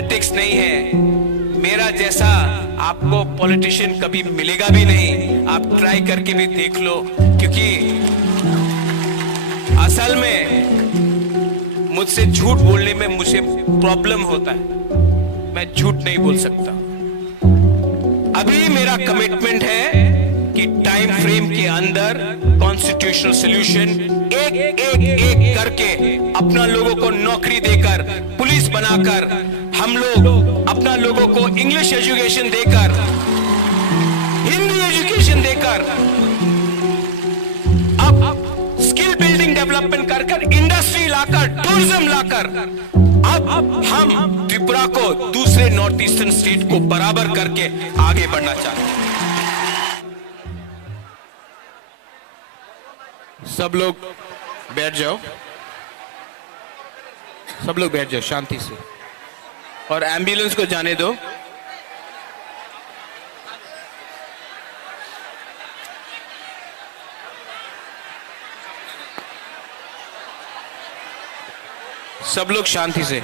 Politics नहीं है। मेरा जैसा आपको पॉलिटिशियन कभी मिलेगा भी नहीं, आप ट्राई करके भी देख लो, क्योंकि असल में मुझसे झूठ बोलने में मुझे प्रॉब्लम होता है, मैं झूठ नहीं बोल सकता। अभी मेरा कमिटमेंट है कि टाइम फ्रेम के अंदर कॉन्स्टिट्यूशनल सॉल्यूशन एक एक एक करके अपना लोगों को नौकरी देकर, पुलिस बनाकर, हम लोग अपना लोगों को इंग्लिश एजुकेशन देकर, हिंदी एजुकेशन देकर, अब स्किल बिल्डिंग डेवलपमेंट कर कर, इंडस्ट्री लाकर, टूरिज्म लाकर, अब हम त्रिपुरा को दूसरे नॉर्थ ईस्टर्न स्टेट को बराबर करके आगे बढ़ना चाहते हैं। सब लोग बैठ जाओ, सब लोग बैठ जाओ शांति से, और एम्बुलेंस को जाने दो। सब लोग शांति से।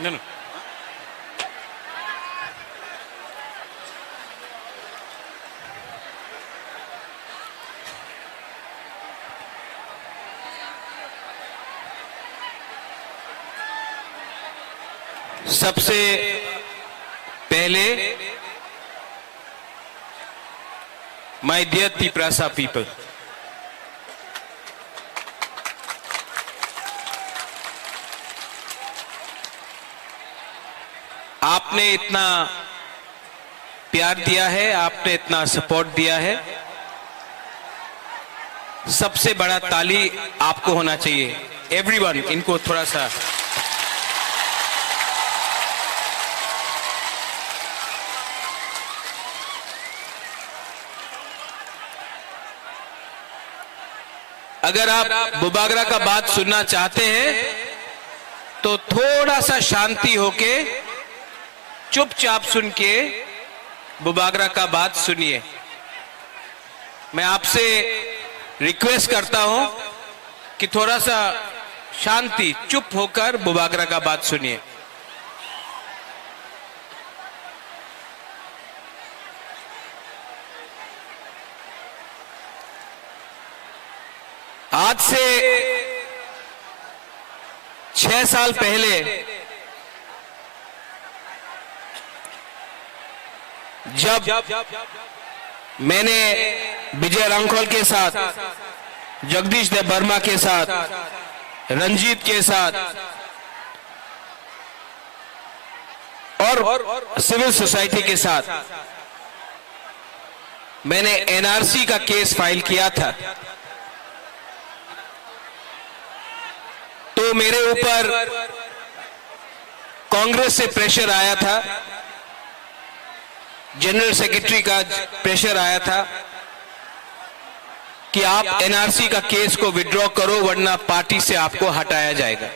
No, no. सबसे पहले माय डियर त्रिपुरा पीपल, आपने इतना प्यार दिया है, आपने इतना सपोर्ट दिया है, सबसे बड़ा ताली आपको होना चाहिए। एवरीवन, इनको थोड़ा सा अगर आप बुबागरा का बात सुनना चाहते हैं तो थोड़ा सा शांति होके चुपचाप सुन के बुबागरा का बात सुनिए। मैं आपसे रिक्वेस्ट करता हूं कि थोड़ा सा शांति, चुप होकर बुबागरा का बात सुनिए। आज से 6 साल पहले जब मैंने विजय रांखोल के साथ, जगदीश देव वर्मा के साथ, रंजीत के साथ और सिविल सोसाइटी के साथ मैंने एनआरसी का केस फाइल किया था, तो मेरे ऊपर कांग्रेस से प्रेशर आया था, जनरल सेक्रेटरी का प्रेशर आया था कि आप एनआरसी का केस को विड्रॉ करो वरना पार्टी से आपको हटाया जाएगा।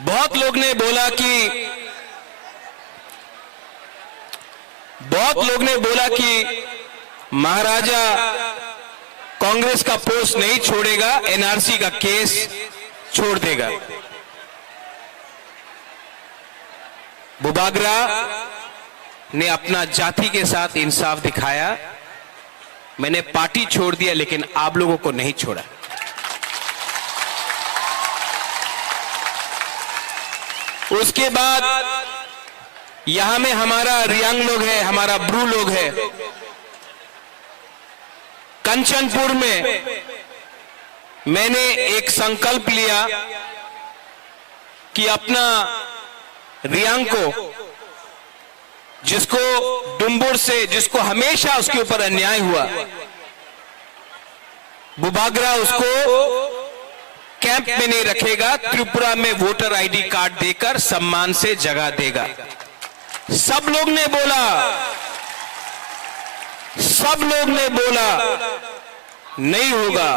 बहुत लोग ने बोला कि महाराजा कांग्रेस का पोस्ट नहीं छोड़ेगा, एनआरसी का केस छोड़ देगा। बुबागरा ने अपना जाति के साथ इंसाफ दिखाया। मैंने पार्टी छोड़ दिया लेकिन आप लोगों को नहीं छोड़ा। उसके बाद यहां में हमारा रियांग लोग है, हमारा ब्रू लोग है। कंचनपुर में मैंने एक संकल्प लिया कि अपना रियांग को, जिसको डुम्बुर से, जिसको हमेशा उसके ऊपर अन्याय हुआ, बुबागरा उसको कैंप में नहीं रखेगा, त्रिपुरा में वोटर आईडी कार्ड देकर सम्मान से जगह देगा। सब लोग ने बोला, सब लोग ने बोला नहीं होगा।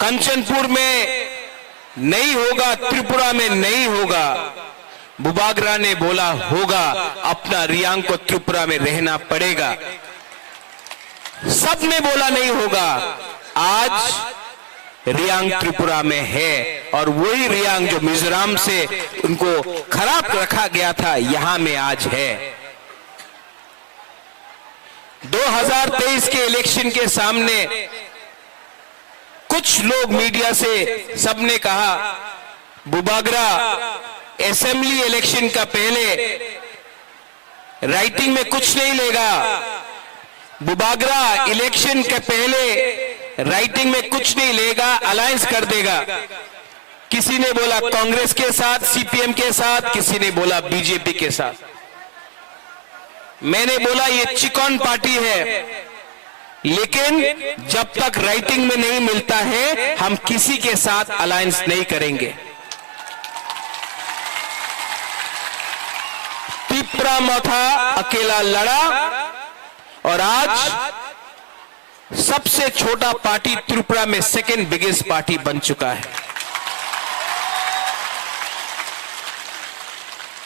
कंचनपुर में नहीं होगा, त्रिपुरा में नहीं होगा। बुबागरा ने बोला होगा, अपना रियांग को त्रिपुरा में रहना पड़ेगा। सब ने बोला नहीं होगा। आज रियांग त्रिपुरा में है, और वही रियांग जो मिजोरम से उनको खराब रखा गया था, यहां में आज है। 2023 के इलेक्शन के सामने कुछ लोग मीडिया से सबने कहा, बुबागरा असेंबली इलेक्शन का पहले राइटिंग में कुछ नहीं लेगा, बुबागरा इलेक्शन के पहले राइटिंग में कुछ नहीं लेगा, अलायंस कर देगा। किसी ने बोला कांग्रेस के साथ, सीपीएम के साथ, किसी ने बोला बीजेपी के साथ। मैंने बोला ये चिकन पार्टी है, लेकिन जब तक राइटिंग में नहीं मिलता है, हम किसी के साथ अलायंस नहीं करेंगे। त्रिपुरा मोथा अकेला लड़ा, और आज सबसे छोटा पार्टी त्रिपुरा में सेकेंड बिगेस्ट पार्टी बन चुका है।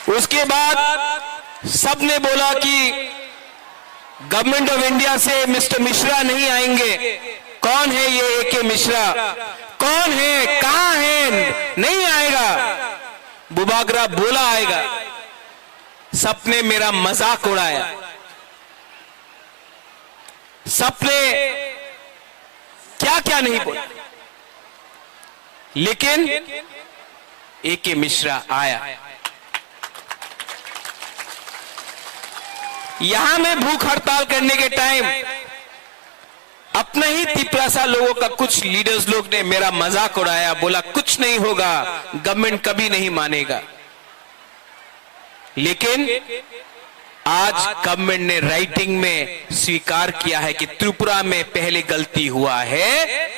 उसके बाद सबने बोला कि गवर्नमेंट ऑफ इंडिया से मिस्टर मिश्रा नहीं आएंगे। कौन है ये एके मिश्रा? कौन है? कहां है? नहीं आएगा। बुबागरा बोला आएगा। सबने मेरा मजाक उड़ाया, सबने क्या क्या नहीं बोला, लेकिन एके मिश्रा आया। यहां में भूख हड़ताल करने के टाइम अपने ही तिपरासा लोगों का कुछ लीडर्स लोग ने मेरा मजाक उड़ाया, बोला कुछ नहीं होगा, गवर्नमेंट कभी नहीं मानेगा। लेकिन आज गवर्नमेंट ने राइटिंग में स्वीकार किया है कि त्रिपुरा में पहले गलती हुआ है,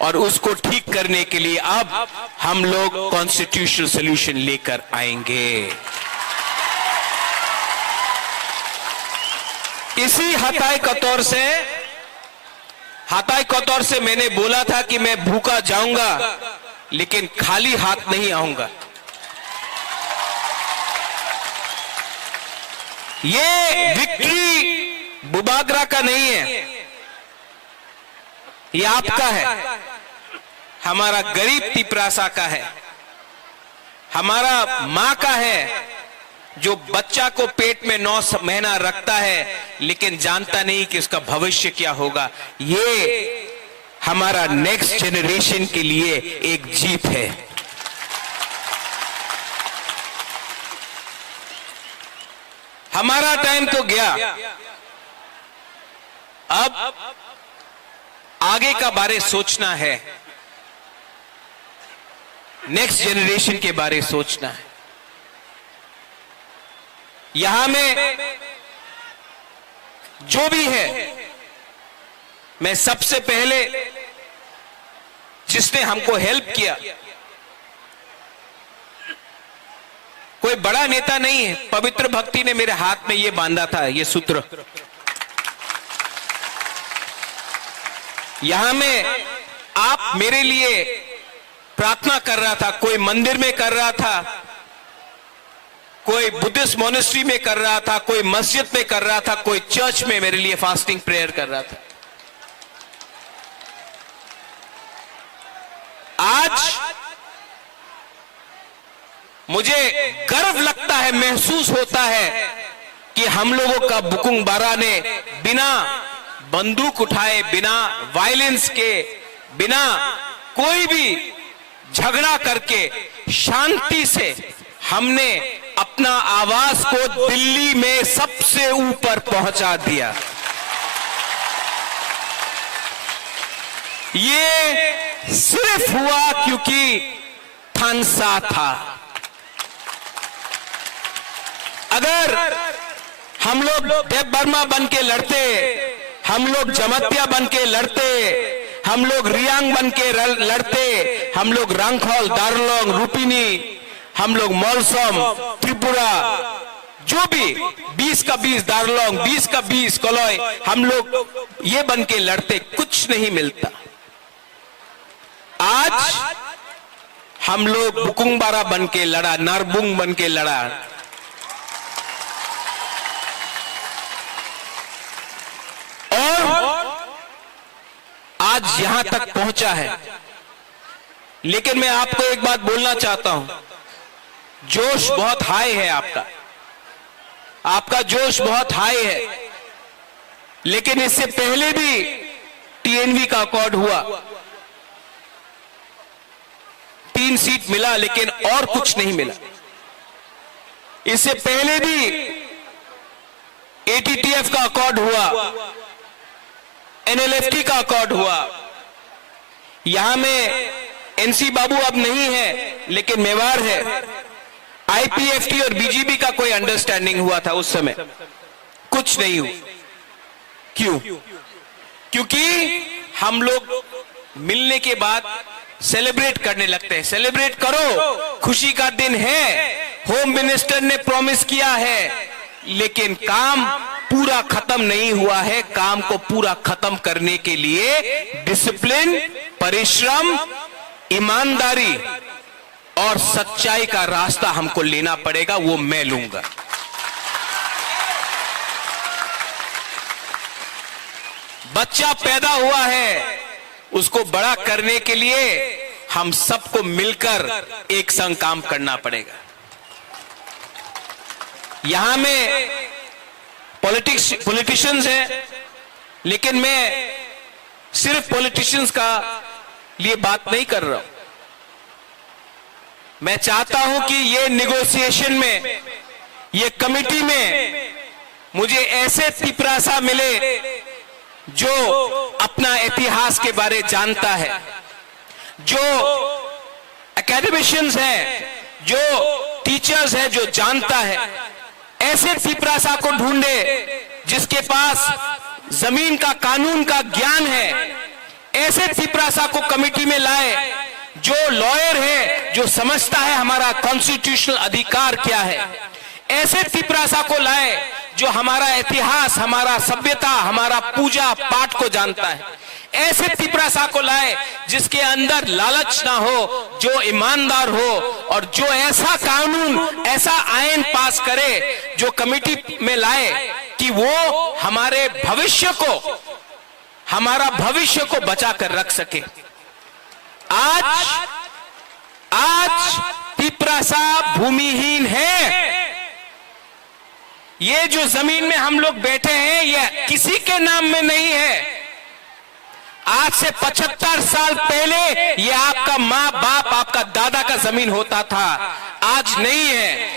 और उसको ठीक करने के लिए अब हम लोग कॉन्स्टिट्यूशनल सॉल्यूशन लेकर आएंगे। इसी हताई कतौर से मैंने बोला था कि मैं भूखा जाऊंगा, लेकिन खाली हाथ नहीं आऊंगा। ये विक्ट्री बुबागरा का नहीं है, ये आपका है, हमारा गरीब तिपरासा का है, हमारा मां का है, जो बच्चा को पेट में 9 महीना रखता है, लेकिन जानता नहीं कि उसका भविष्य क्या होगा। ये हमारा नेक्स्ट जनरेशन के लिए एक जीत है। हमारा टाइम तो गया, अब आगे का बारे सोचना है, नेक्स्ट जनरेशन के बारे सोचना है। यहां में जो भी है, मैं सबसे पहले जिसने हमको हेल्प किया, कोई बड़ा नेता नहीं है, पवित्र भक्ति ने मेरे हाथ में ये बांधा था, ये सूत्र। यहां में आप मेरे लिए प्रार्थना कर रहा था, कोई मंदिर में कर रहा था, कोई बुद्धिस्ट मोनेस्ट्री में कर रहा था, कोई मस्जिद में कर रहा था, कोई चर्च में मेरे लिए फास्टिंग प्रेयर कर रहा था। आज मुझे गर्व लगता है, महसूस होता है कि हम लोगों का बुकुंग बारा ने बिना बंदूक उठाए, बिना वायलेंस के, बिना कोई भी झगड़ा करके शांति से हमने अपना आवाज को दिल्ली में सबसे ऊपर पहुंचा दिया। ये सिर्फ हुआ क्योंकि राजस्थान सा था। अगर हम लोग देव बर्मा बन के लड़ते, हम लोग जमत्या बन के लड़ते, हम लोग रियांग बन के लड़ते, हम लोग रंगखोल, दार्लोंग, रूपिनी, हम लोग मौलसम, त्रिपुरा, जो भी 20 का 20 दार्लोंग, 20 का 20 कोलोई, हम लोग ये बन के लड़ते, कुछ नहीं मिलता। आज हम लोग बुकुंगबारा बन के लड़ा, नारबुंग बन के लड़ा, और आज यहां तक पहुंचा है। लेकिन मैं आपको एक बात बोलना चाहता हूं, जोश बहुत हाई है आपका जोश बहुत हाई है। लेकिन इससे पहले भी टीएनवी का अकॉर्ड हुआ, 3 सीट मिला, लेकिन और कुछ नहीं मिला। इससे पहले भी एटीटीएफ का अकॉर्ड हुआ, एनएलएफटी का अकॉर्ड हुआ। यहां में एनसी बाबू अब नहीं है, लेकिन मेवाड़ है। आईपीएफटी और बीजेपी का कोई अंडरस्टैंडिंग हुआ था उस समय, कुछ नहीं हुआ। क्यों? क्योंकि हम लोग मिलने के बाद सेलिब्रेट करने लगते हैं। सेलिब्रेट करो, खुशी का दिन है, होम मिनिस्टर ने प्रॉमिस किया है, लेकिन काम पूरा खत्म नहीं हुआ है। काम को पूरा खत्म करने के लिए डिसिप्लिन, परिश्रम, ईमानदारी और सच्चाई का रास्ता हमको लेना पड़ेगा, वो मैं लूंगा। बच्चा पैदा हुआ है, उसको बड़ा करने के लिए हम सबको मिलकर एक संग काम करना पड़ेगा। यहां में पॉलिटिशियंस हैं, लेकिन मैं सिर्फ पॉलिटिशियंस का लिए बात नहीं कर रहा हूं। मैं चाहता हूं कि ये निगोशिएशन में, ये कमिटी में मुझे ऐसे तिपरासा मिले जो अपना इतिहास के बारे जानता है, जो एकेडमिशियंस हैं, जो टीचर्स हैं, जो जानता है। ऐसे तिपरासा को ढूंढे जिसके पास जमीन का, कानून का ज्ञान है। ऐसे तिपरासा को कमेटी में लाए जो लॉयर है, जो समझता है हमारा कॉन्स्टिट्यूशनल अधिकार क्या है। ऐसे तिपरासा को लाए जो हमारा इतिहास, हमारा सभ्यता, हमारा पूजा पाठ को जानता है। ऐसे तिपरासा को लाए जिसके अंदर लालच ना हो, जो ईमानदार हो, और जो ऐसा कानून, ऐसा आयन पास करे, जो कमेटी में लाए कि वो हमारे भविष्य को, हमारा भविष्य को बचा कर रख सके। आज तिपरासा भूमिहीन है। ये जो जमीन में हम लोग बैठे हैं, ये किसी के नाम में नहीं है। आज से 75 साल पहले ये आपका माँ बाप, आपका दादा का जमीन होता था, आज नहीं है।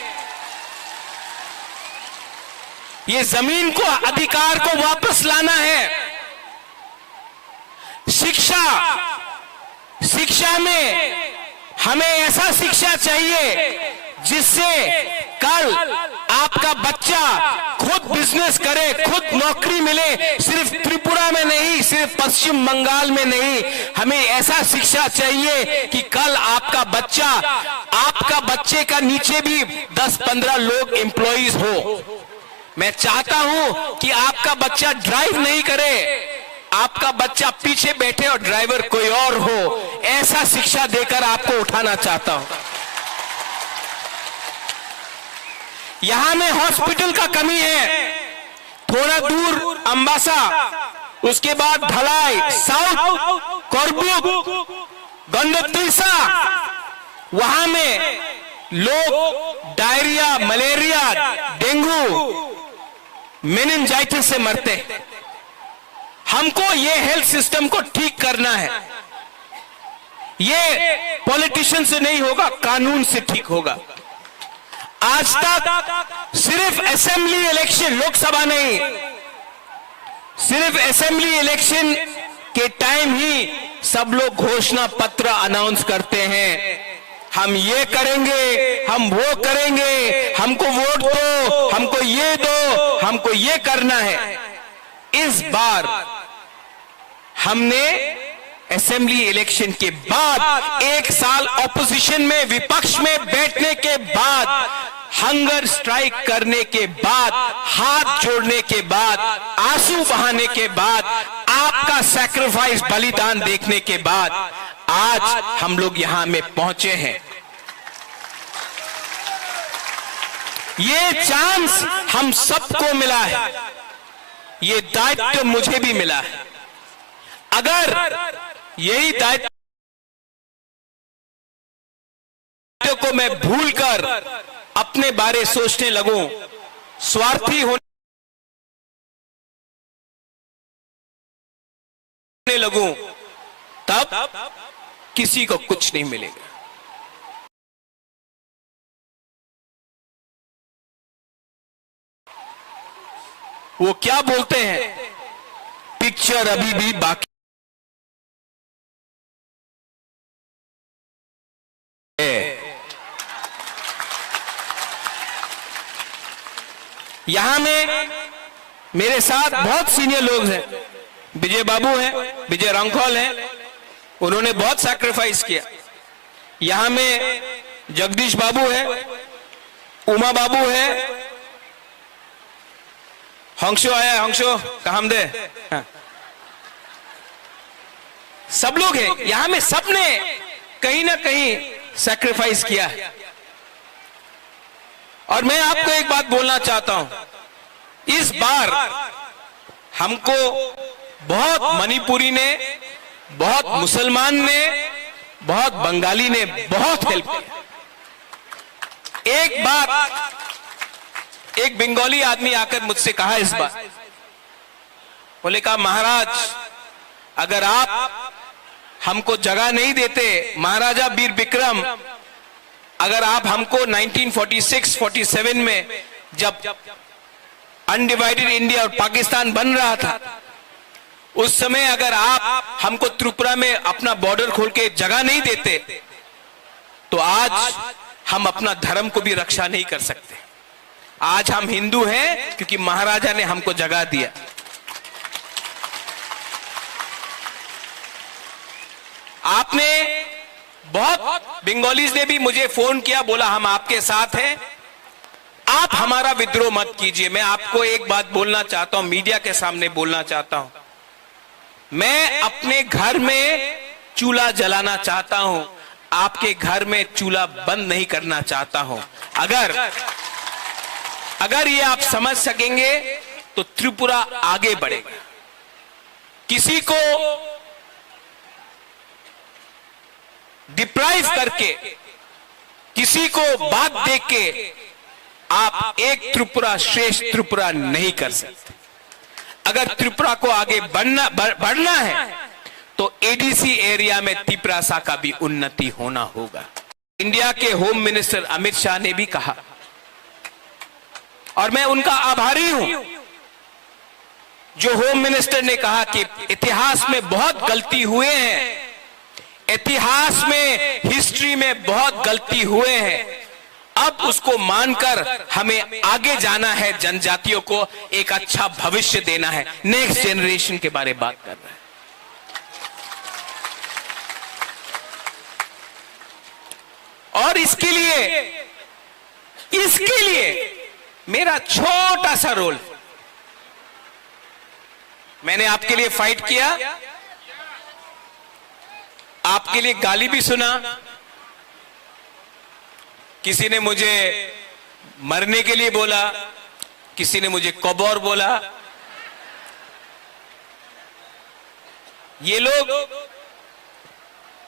ये जमीन को, अधिकार को वापस लाना है। शिक्षा में हमें ऐसा शिक्षा चाहिए जिससे कल आपका बच्चा खुद बिजनेस करे, खुद नौकरी मिले। सिर्फ त्रिपुरा में नहीं, सिर्फ पश्चिम बंगाल में नहीं, हमें ऐसा शिक्षा चाहिए कि कल आपका बच्चे का नीचे भी 10-15 लोग एम्प्लॉइज हो। मैं चाहता हूं कि आपका बच्चा ड्राइव नहीं करे, आपका बच्चा पीछे बैठे और ड्राइवर कोई और हो। ऐसा शिक्षा देकर आपको उठाना चाहता हूं। यहां में हॉस्पिटल का कमी है, थोड़ा दूर अंबासा, उसके बाद धलाई, साउथ कोरबुक, गंडोत्रिसा, वहां में लोग डायरिया, मलेरिया, डेंगू, मेनिंजाइटिस से मरते हैं। हमको ये हेल्थ सिस्टम को ठीक करना है। ये पॉलिटिशियन से नहीं होगा, कानून से ठीक होगा। आज तक सिर्फ असेंबली इलेक्शन, लोकसभा नहीं, सिर्फ असेंबली इलेक्शन के टाइम ही सब लोग घोषणा पत्र अनाउंस करते हैं। हम ये करेंगे, हम वो करेंगे, हमको वोट दो, हमको ये दो, हमको ये करना है। इस बार हमने असेंबली इलेक्शन के बाद, एक साल ऑपोजिशन में, विपक्ष में बैठने के बाद, हंगर स्ट्राइक करने के बाद, हाथ जोड़ने के बाद, आंसू बहाने के बाद, आपका सैक्रिफाइस, बलिदान देखने के बाद आज हम लोग यहां में पहुंचे हैं। ये चांस हम सबको मिला है, ये दायित्व मुझे भी मिला है। अगर यही दायित्व को मैं भूलकर अपने बारे सोचने लगूं, स्वार्थी होने लगूं, तब किसी को कुछ नहीं मिलेगा। वो क्या बोलते हैं, पिक्चर अभी भी बाकी है। यहां में मेरे साथ बहुत सीनियर लोग हैं। विजय बाबू हैं, विजय रंखौल हैं, उन्होंने बहुत सैक्रिफाइस किया। यहां में जगदीश बाबू है, उमा बाबू है, हंसो आया, हंसो काम दे, हाँ। सब लोग हैं यहां में, सबने कहीं ना कहीं सैक्रिफाइस किया है। और मैं आपको एक बात बोलना चाहता हूं, इस बार हमको बहुत मणिपुरी ने, बहुत मुसलमान ने, बहुत बंगाली ने बहुत हेल्प किया। एक बात, एक बंगाली आदमी आकर मुझसे कहा इस बार, बोले कहा महाराज अगर आप हमको जगह नहीं देते, महाराजा वीर विक्रम अगर आप हमको 1946-47 में जब अनडिवाइडेड इंडिया और पाकिस्तान बन रहा था, उस समय अगर आप हमको त्रिपुरा में अपना बॉर्डर खोल के जगह नहीं देते, तो आज हम अपना धर्म को भी रक्षा नहीं कर सकते। आज हम हिंदू हैं क्योंकि महाराजा ने हमको जगह दिया। आपने बहुत बंगालीज ने भी मुझे फोन किया, बोला हम आपके साथ हैं, आप हमारा विद्रोह मत कीजिए। मैं आपको एक बात बोलना चाहता हूं, मीडिया के सामने बोलना चाहता हूं, मैं अपने घर में चूल्हा जलाना चाहता हूं, आपके घर में चूल्हा बंद नहीं करना चाहता हूं। अगर ये आप समझ सकेंगे तो त्रिपुरा आगे बढ़ेगा। किसी को डिप्राइव करके, किसी को बात दे के आप एक त्रिपुरा श्रेष्ठ त्रिपुरा नहीं कर सकते। अगर त्रिपुरा को आगे बढ़ना है तो एडीसी एरिया में तिपरासा का भी उन्नति होना होगा। इंडिया के होम मिनिस्टर अमित शाह ने भी कहा, और मैं उनका आभारी हूं, जो होम मिनिस्टर ने कहा कि इतिहास में बहुत गलती हुए हैं, इतिहास में, हिस्ट्री में बहुत गलती हुए हैं, अब उसको मानकर हमें आगे जाना है, जनजातियों को एक अच्छा भविष्य देना है, नेक्स्ट जनरेशन के बारे में बात कर रहा है। और इसके लिए मेरा छोटा सा रोल, मैंने आपके लिए फाइट किया, आपके लिए गाली भी सुना, किसी ने मुझे मरने के लिए बोला, किसी ने मुझे कबौर बोला। ये लोग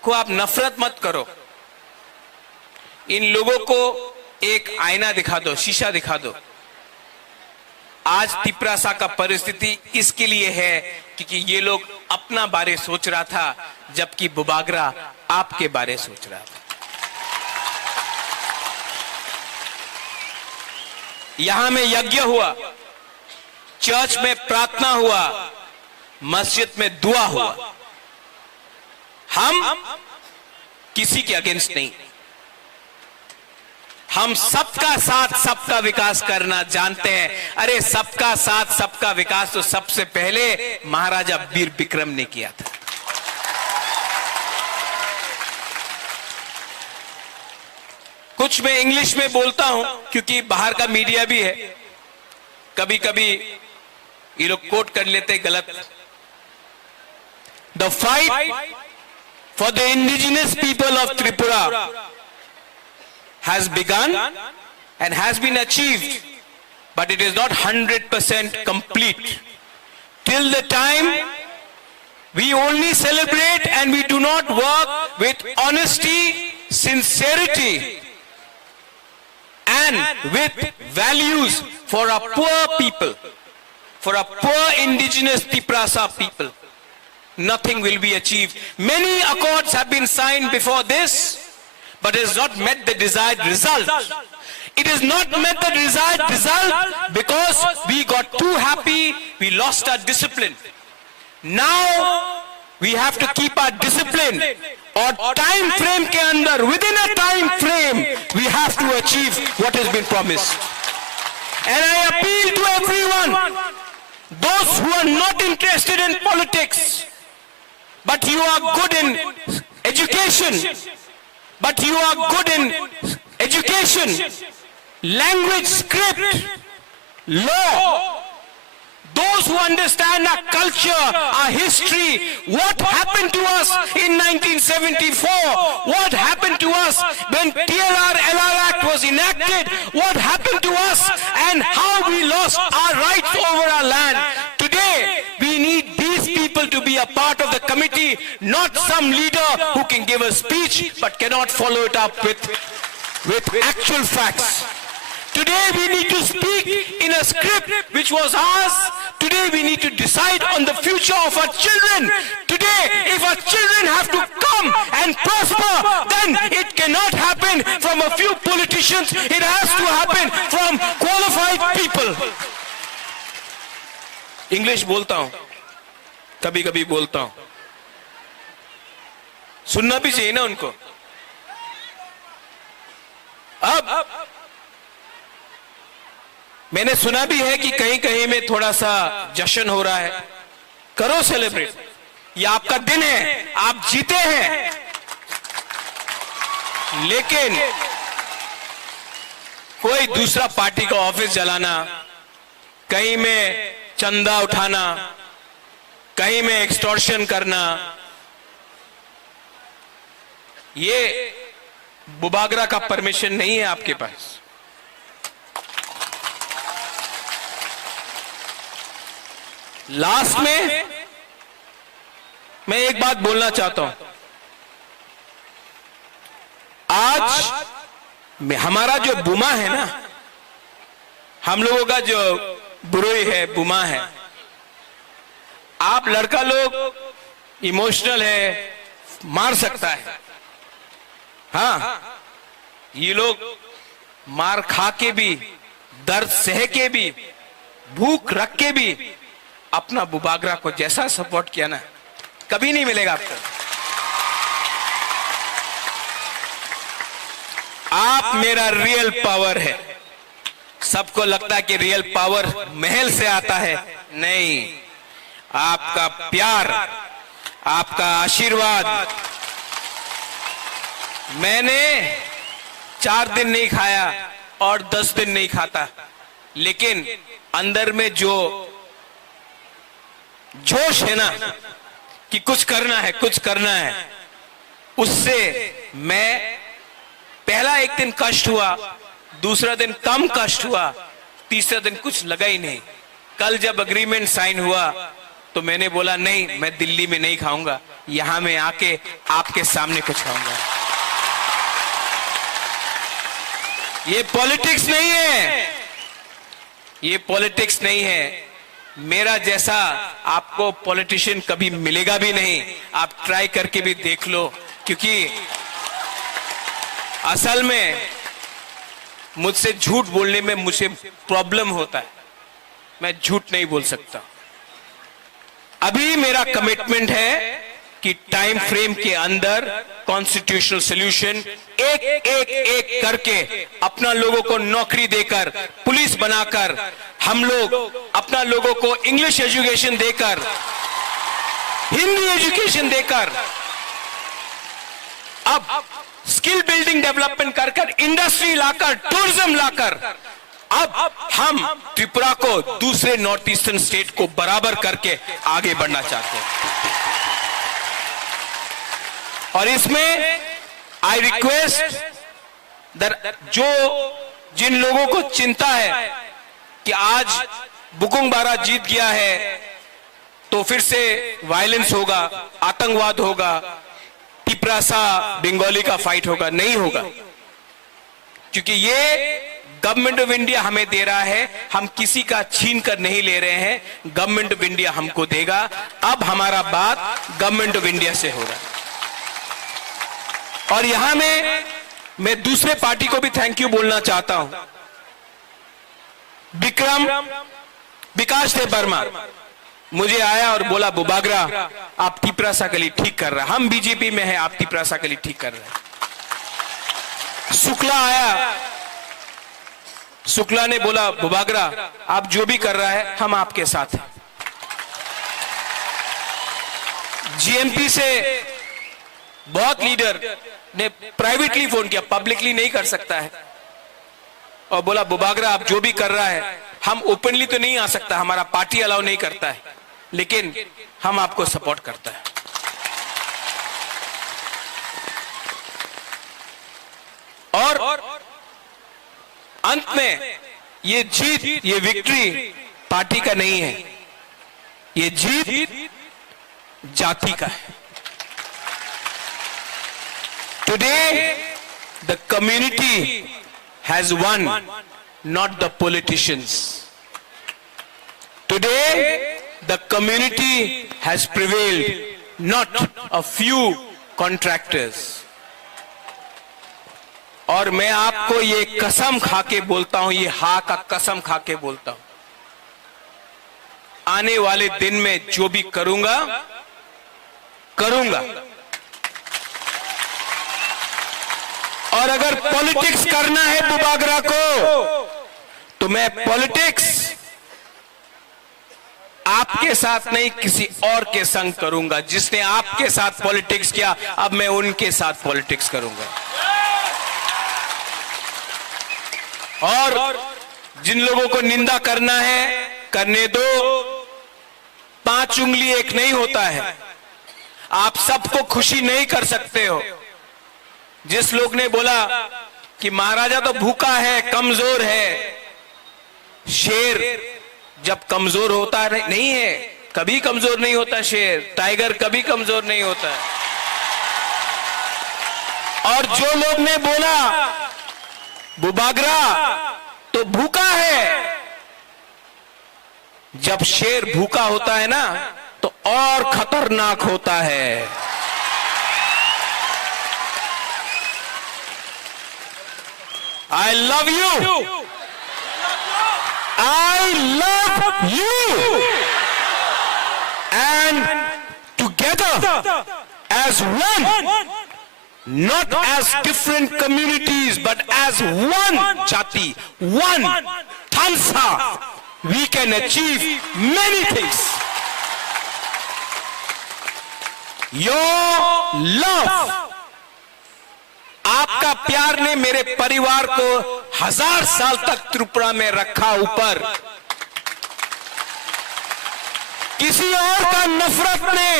को आप नफरत मत करो, इन लोगों को एक आईना दिखा दो, शीशा दिखा दो। आज तिपरासा का परिस्थिति इसके लिए है क्योंकि ये लोग अपना बारे सोच रहा था, जबकि बुबागरा आपके बारे सोच रहा था। यहां में यज्ञ हुआ, चर्च में प्रार्थना हुआ, मस्जिद में दुआ हुआ। हम किसी के अगेंस्ट नहीं, हम सबका साथ सबका विकास करना जानते हैं। अरे सबका साथ सबका विकास तो सबसे पहले महाराजा वीर विक्रम ने किया था। कुछ मैं इंग्लिश में बोलता हूं क्योंकि बाहर का मीडिया भी है, कभी कभी ये लोग कोट कर लेते गलत। The fight for the indigenous people of Tripura has begun and has been achieved, but it is not 100% complete. Till the time we only celebrate and we do not work with honesty, sincerity and with values for our poor people, for our poor indigenous Tiprasa people, nothing will be achieved. Many accords have been signed before this, but it has not met the desired result. It has not met the desired result because we got too happy, we lost our discipline. Now we have to keep our discipline, और time frame के अंदर, within a time frame, we have to achieve what has been promised. And I appeal to everyone, those who are not interested in politics, but you are good in education, but you are good in education, language, script, law, those who understand our culture, our history, what happened to us in 1974, what happened to us when TRR-LR Act was enacted, what happened to us and how we lost our rights over our land. Today, we need these people to be a part of the committee, not some leader who can give a speech but cannot follow it up with actual facts. Today we need to speak in a script which was ours. Today we need to decide on the future of our children. Today, if our children have to come and prosper, then it cannot happen from a few politicians. It has to happen from qualified people. English बोलता हूं, कभी कभी बोलता हूं, सुनना भी चाहिए ना उनको। अब मैंने सुना भी है कि कहीं कहीं में थोड़ा सा जश्न हो रहा है। करो सेलिब्रेट, ये आपका दिन है, आप जीते हैं। लेकिन कोई दूसरा पार्टी का ऑफिस जलाना, कहीं में चंदा उठाना, कहीं में एक्सटॉर्शन करना, ये बुबागरा का परमिशन नहीं है आपके पास। लास्ट में मैं एक बात बोलना चाहता हूं। आज हमारा जो बुमा है ना, हम लोगों का जो बुरोई है, बुमा है, आप लड़का लोग इमोशनल है, मार सकता है। हाँ, ये लोग मार खा के भी, दर्द सह के भी, भूख रख के भी अपना बुबागरा को जैसा सपोर्ट किया ना, कभी नहीं मिलेगा आपको। आप मेरा रियल पावर है। सबको लगता है कि रियल पावर महल से आता है, नहीं, आपका प्यार, आपका आशीर्वाद। मैंने 4 दिन नहीं खाया और 10 दिन नहीं खाता, लेकिन अंदर में जो जोश है ना कि कुछ करना है, कुछ करना है, उससे मैं पहला एक दिन कष्ट हुआ, दूसरा दिन कम कष्ट हुआ, तीसरा दिन कुछ लगा ही नहीं। कल जब एग्रीमेंट साइन हुआ तो मैंने बोला नहीं, मैं दिल्ली में नहीं खाऊंगा, यहां मैं आके आपके सामने कुछ खाऊंगा। ये पॉलिटिक्स नहीं है, ये पॉलिटिक्स नहीं है। मेरा जैसा आपको पॉलिटिशियन कभी मिलेगा भी नहीं। आप ट्राई करके भी देख लो, क्योंकि असल में मुझसे झूठ बोलने में मुझे प्रॉब्लम होता है। मैं झूठ नहीं बोल सकता। अभी मेरा कमिटमेंट है कि टाइम फ्रेम के अंदर कॉन्स्टिट्यूशनल सोल्यूशन एक एक एक करके अपना लोगों को नौकरी देकर, पुलिस बनाकर, हम लोग अपना लोगों को इंग्लिश एजुकेशन देकर, हिंदी एजुकेशन देकर, अब स्किल बिल्डिंग डेवलपमेंट कर इंडस्ट्री लाकर, टूरिज्म लाकर, अब हम त्रिपुरा को दूसरे नॉर्थ ईस्टर्न स्टेट को बराबर करके आगे बढ़ना चाहते हैं। और इसमें आई रिक्वेस्ट जो जिन लोगों को चिंता है कि आज बुकुंग बारा जीत गया है तो फिर से वायलेंस होगा, आतंकवाद होगा, टिपरासा बंगाली का फाइट होगा, नहीं होगा। क्योंकि ये गवर्नमेंट ऑफ इंडिया हमें दे रहा है, हम किसी का छीन कर नहीं ले रहे हैं, गवर्नमेंट ऑफ इंडिया हमको देगा। अब हमारा बात गवर्नमेंट ऑफ इंडिया से हो रहा है। और यहां मैं दूसरे पार्टी को भी थैंक यू बोलना चाहता हूं। विकास देव वर्मा मुझे आया और बोला, बुबागरा आप टिपरासा गली ठीक कर रहे हैं, हम बीजेपी में हैं, आप टिपरासा गली ठीक कर रहे हैं। शुक्ला आया, शुक्ला ने बोला, बुबागरा आप जो भी कर रहा है हम आपके साथ हैं। जीएमपी से बहुत लीडर ने प्राइवेटली फोन किया, पब्लिकली नहीं कर सकता है, और बोला बुबागरा आप जो भी कर रहा है, हम ओपनली तो नहीं आ सकता, हमारा पार्टी अलाउ नहीं करता है, लेकिन हम आपको सपोर्ट करता है। और अंत में ये जीत, ये विक्ट्री पार्टी का नहीं है, ये जीत जाति का है। Today, the community has won, not the politicians. Today, the community has prevailed, not a few contractors. और मैं आपको ये कसम खाके बोलता हूं, ये हा का कसम खाके बोलता हूं, आने वाले दिन में जो भी करूंगा और अगर पॉलिटिक्स करना है बुबागरा को, तो मैं पॉलिटिक्स आपके साथ नहीं किसी और के संग करूंगा। जिसने आपके साथ पॉलिटिक्स किया, अब मैं उनके साथ पॉलिटिक्स करूंगा। और जिन लोगों को निंदा करना है करने दो, 5 उंगली एक नहीं होता है, आप सबको खुशी नहीं कर सकते हो। जिस लोग ने बोला कि महाराजा तो भूखा है, कमजोर है, शेर जब कमजोर होता है, नहीं है, कभी कमजोर नहीं होता शेर, टाइगर कभी कमजोर नहीं होता है। और जो लोग ने बोला बुबागरा तो भूखा है, जब शेर भूखा होता है ना तो और खतरनाक होता है। I love you. I love you. And together as one, not as different communities, but as one jati, one Thansa, we can achieve many things. Your love, आपका प्यार ने मेरे परिवार को 1000 साल तक त्रिपुरा में रखा ऊपर। किसी और का नफरत ने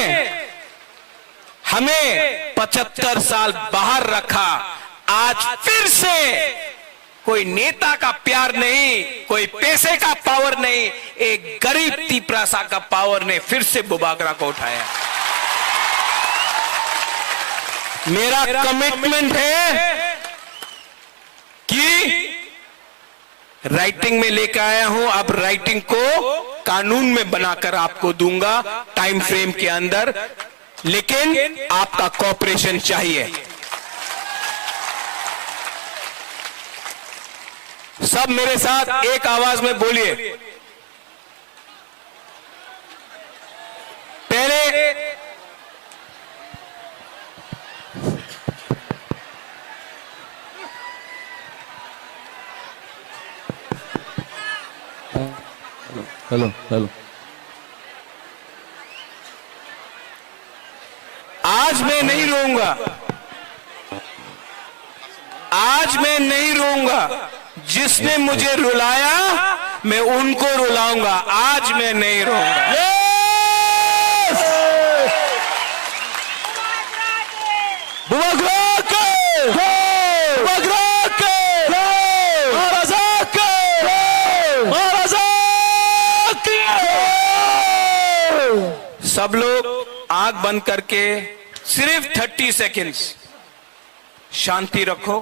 हमें 75 साल बाहर रखा। आज फिर से कोई नेता का प्यार नहीं, कोई पैसे का पावर नहीं, एक गरीब तिपरासा का पावर ने फिर से बुबागरा को उठाया। मेरा कमिटमेंट है कि राइटिंग में लेकर आया हूं, अब राइटिंग को कानून में बनाकर आपको दूंगा टाइम फ्रेम के अंदर, लेकिन आपका कोऑपरेशन चाहिए। सब मेरे साथ एक आवाज में बोलिए। Hello hello. आज मैं नहीं रोऊंगा, आज मैं नहीं रोऊंगा। जिसने मुझे रुलाया मैं उनको रुलाऊंगा। आज मैं नहीं रोऊंगा। सब लोग आंख बंद करके सिर्फ 30 सेकेंड्स शांति रखो।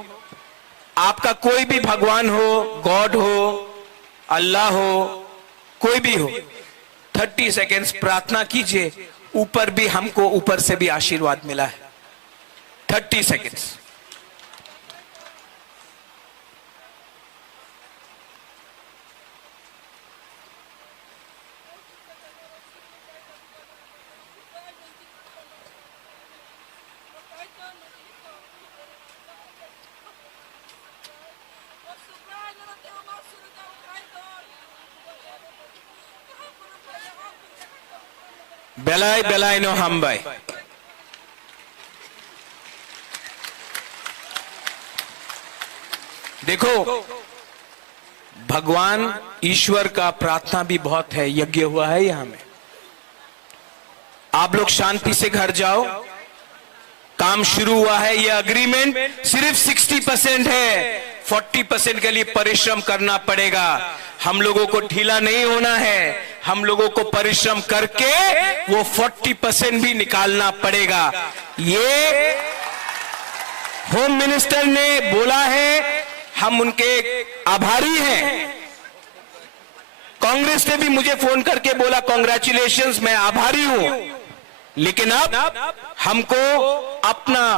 आपका कोई भी भगवान हो, गॉड हो, अल्लाह हो, कोई भी हो, 30 सेकेंड्स प्रार्थना कीजिए। ऊपर भी हमको ऊपर से भी आशीर्वाद मिला है। 30 सेकेंड्स। बेलाय बेलाय नो हमबाय। देखो, भगवान ईश्वर का प्रार्थना भी बहुत है, यज्ञ हुआ है यहां में। आप लोग शांति से घर जाओ। काम शुरू हुआ है। यह अग्रीमेंट सिर्फ 60% है। 40% के लिए परिश्रम करना पड़ेगा। हम लोगों को ढीला नहीं होना है। हम लोगों को परिश्रम करके वो 40% भी निकालना पड़ेगा। ये होम मिनिस्टर ने बोला है, हम उनके आभारी हैं। कांग्रेस ने भी मुझे फोन करके बोला कांग्रेचुलेशंस, मैं आभारी हूं। लेकिन अब हमको अपना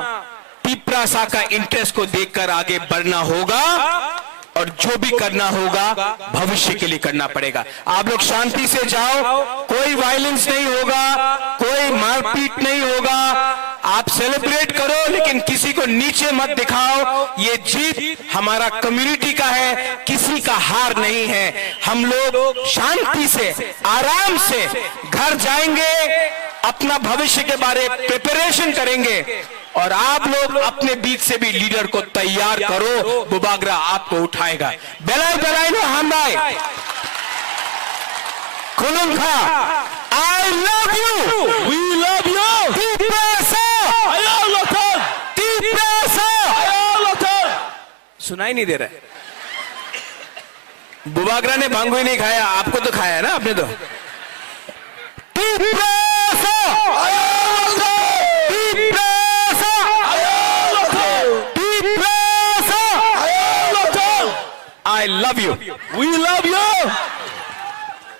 पिपरासा का इंटरेस्ट को देखकर आगे बढ़ना होगा और जो भी करना होगा भविष्य के लिए करना पड़ेगा। आप लोग शांति से जाओ। कोई वायलेंस नहीं होगा, कोई मारपीट नहीं होगा। आप सेलिब्रेट करो, लेकिन किसी को नीचे मत दिखाओ। ये जीत हमारा कम्युनिटी का है, किसी का हार नहीं है। हम लोग शांति से, आराम से घर जाएंगे, अपना भविष्य के बारे में प्रिपरेशन करेंगे। और आप लोग अपने बीच से भी लीडर को तैयार करो। बुबागरा आपको उठाएगा। बेलाय बेलाय नो हमबाय। खुलुंखा। I love you. We love you. पिपरासा। सुनाई नहीं दे रहा है। बुबागरा ने भांगू ही नहीं खाया, आपको तो खाया है ना आपने तो। I love you. We love you.